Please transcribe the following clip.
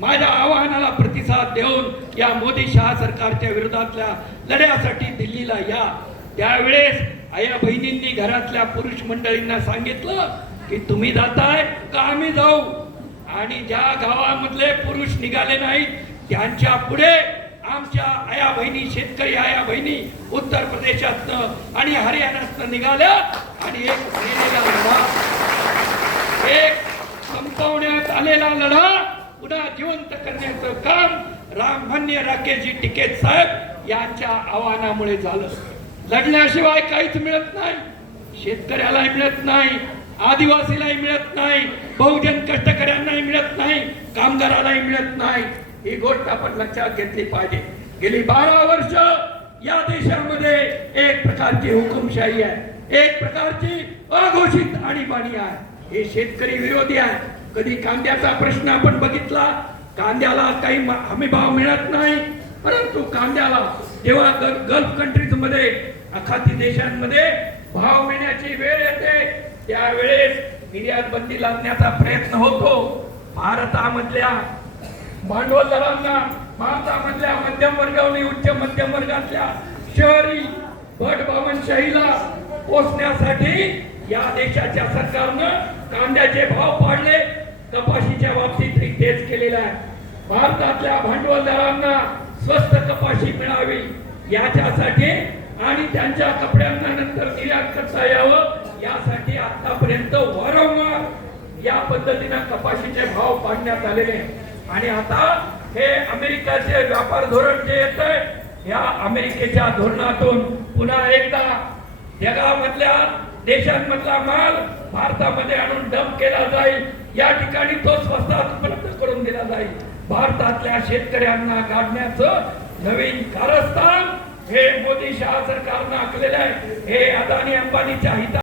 माझ्या आवाहनाला प्रतिसाद देऊन या मोदी शहा सरकारच्या विरोधातल्या लढ्यासाठी दिल्लीला या। त्यावेळेस आया बहिणींनी घरातल्या पुरुष मंडळींना सांगितलं की तुम्ही जाताय का आम्ही जाऊ, आणि ज्या गावामधले पुरुष निघाले नाहीत त्यांच्या पुढे आमच्या आया बहिणी, शेतकरी आया बहिणी उत्तर प्रदेशातनं आणि हरियाणातनं निघाल्या आणि एक झालेला लढा, एक संपवण्यात आलेला लढा पुन्हा जिवंत करण्याचं काम राममान्य राकेशजी टिकेत साहेब यांच्या आव्हानामुळे झालं। लढण्याशिवाय काहीच मिळत नाही, शेतकऱ्यालाही मिळत नाही, आदिवासीलाही मिळत नाही, बहुजन कष्टकऱ्यांनाही मिळत नाही, कामगारालाही मिळत नाही। ही गोष्ट आपण लक्षात घेतली पाहिजे। गेली 12 वर्ष या देशामध्ये एक प्रकारची हुकुमशाही आहे, एक प्रकारची अघोषित आणीबाणी आहे, हे शेतकरी विरोधी आहे। कधी कांद्याचा प्रश्न आपण बघितला, कांद्याला काही हमी भाव मिळत नाही, परंतु कांद्याला जेव्हा गल्फ कंट्रीज मध्ये, आखाती देशांमध्ये भाव मिळण्याची वेळ येते त्यावेळेस निर्यात बंदी लादण्याचा प्रयत्न होतो। भारतामधल्या भांडवलदारांना, भारतामधल्या मध्यम वर्ग आणि उच्च मध्यम वर्गातल्या शहरी भटभावनशाहीला पोचण्यासाठी या देशाच्या सरकारनं कांद्याचे भाव पाडले, कपाशीच्या बाबतीत तेच केलेलं आहे। भारतातल्या भांडवलदारांना स्वस्त कपाशी मिळावी याच्यासाठी आणि त्यांच्या कपड्यांना नंतर निर्यात करता यावं यासाठी आतापर्यंत वारंवार या पद्धतीने कपाशीचे भाव पाडण्यात आलेले, आणि आता हे अमेरिकेचे व्यापार धोरण जे येत आहे या अमेरिकेच्या धोरणातून पुन्हा एकदा जगामधल्या देशांमधला माल भारतामध्ये आणून डंप केला जाईल, या ठिकाणी तो स्वस्तात उपलब्ध करून दिला जाईल। भारतातल्या शेतकऱ्यांना गाडण्याचं नवीन कारस्थान हे मोदी शहा सरकारनं आखलेलं आहे। हे अदानी अंबानीच्या हिता